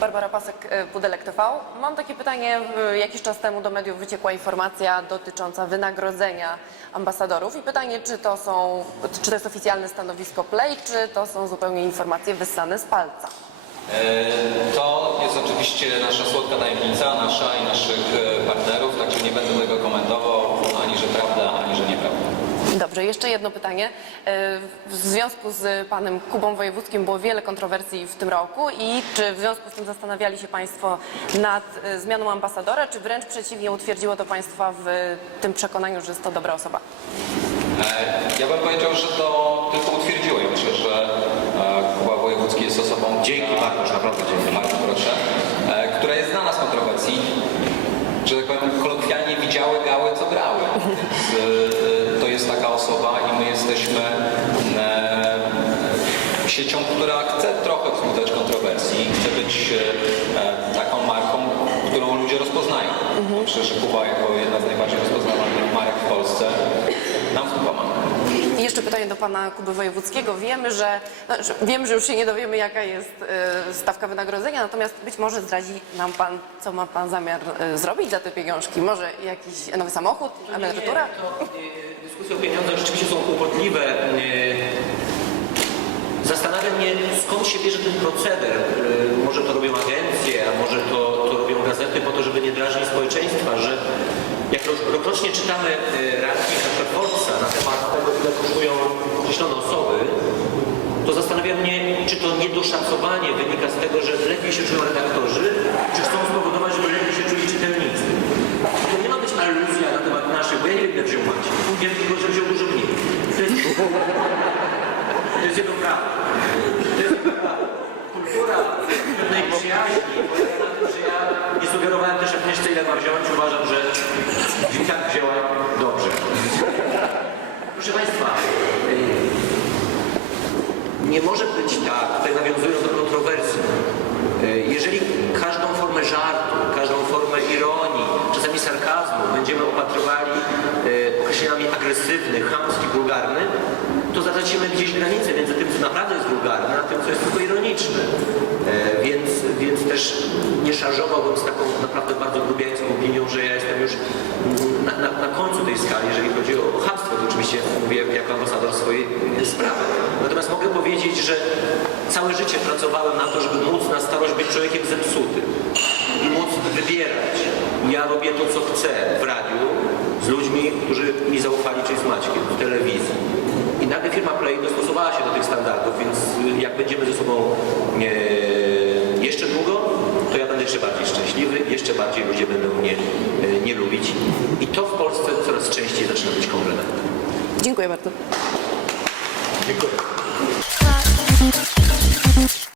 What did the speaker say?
Barbara Pasek, e, Pudelek TV. Mam takie pytanie. W- Jakiś czas temu do mediów wyciekła informacja dotycząca wynagrodzenia ambasadorów i pytanie, czy to są, czy to jest oficjalne stanowisko Play, czy to są zupełnie informacje wyssane z palca. E, To jest oczywiście nasza słodka tajemnica, nasza i naszych e, partnerów, także nie będę tego komentował, ani że prawda, ani że nieprawda. Dobrze, jeszcze jedno pytanie. E, W związku z panem Kubą Wojewódzkim było wiele kontrowersji w tym roku i czy w związku z tym zastanawiali się państwo nad e, zmianą ambasadora, czy wręcz przeciwnie utwierdziło to państwa w tym przekonaniu, że jest to dobra osoba? E, Ja bym powiedział, że to tylko utwierdziło. Ja myślę, że Kuba Wojewódzki jest osobą... Dzięki Bartosz, naprawdę dzięki. Bardzo proszę. Siecią, która chce trochę wzbudzać kontrowersji, chce być e, taką marką, którą ludzie rozpoznają. Myślę, że Kuba jako jedna z najbardziej rozpoznawalnych marek w Polsce nam w tym pomaga. I jeszcze pytanie do pana Kuby Wojewódzkiego. Wiemy, że, no, że wiem, że już się nie dowiemy, jaka jest e, stawka wynagrodzenia, natomiast być może zdradzi nam pan, co ma pan zamiar e, zrobić za te pieniążki. Może jakiś nowy samochód, emerytura? Nie, to, y, dyskusje o pieniądzach rzeczywiście są kłopotliwe. Skąd się bierze ten proceder. Y, Może to robią agencje, a może to, to robią gazety po to, żeby nie drażnić społeczeństwa, że jak ro- rokrocznie czytamy y, ranking na Forbesa na temat tego, ile kosztują określone osoby, to zastanawia mnie, czy to niedoszacowanie wynika z tego, że lepiej się czują redaktorzy, czy chcą spowodować, żeby lepiej się czuli czytelnicy. To nie ma być aluzja na temat naszych, bo ja nie wiem, ile wziął Maciej. Wiem tylko, że wziął dużo mniej. To jest, to jest jego prawo. To jest jego prawo. Kultura pewnej przyjaźni polega na tym, że ja nie sugerowałem też Agnieszce, ile ma wziąć. Uważam, że tak wzięła dobrze. Proszę Państwa, y, nie może być tak, tutaj nawiązując do kontrowersji, y, jeżeli każdą formę żartu, każdą formę ironii, czasami sarkazmu będziemy opatrywali y, określeniami agresywny, chamski, wulgarny, to zatracimy gdzieś granicę między tym, co naprawdę jest wulgarne, a tym, co jest tylko ironiczne. E, Więc, więc też nie szarżowałbym z taką naprawdę bardzo grubiańską opinią, że ja jestem już mm, na, na, na końcu tej skali, jeżeli chodzi o chamstwo, to oczywiście mówię jako ambasador swojej sprawy. Natomiast mogę powiedzieć, że całe życie pracowałem na to, żeby móc na starość być człowiekiem zepsutym i móc wybierać. Ja robię to, co chcę w radiu z ludźmi, którzy mi zaufali, czyli z Maćkiem, w telewizji. Nagle firma Play dostosowała się do tych standardów, więc y, jak będziemy ze sobą e, jeszcze długo, to ja będę jeszcze bardziej szczęśliwy, jeszcze bardziej ludzie będą mnie e, nie lubić. I to w Polsce coraz częściej zaczyna być komplementem. Dziękuję bardzo. Dziękuję.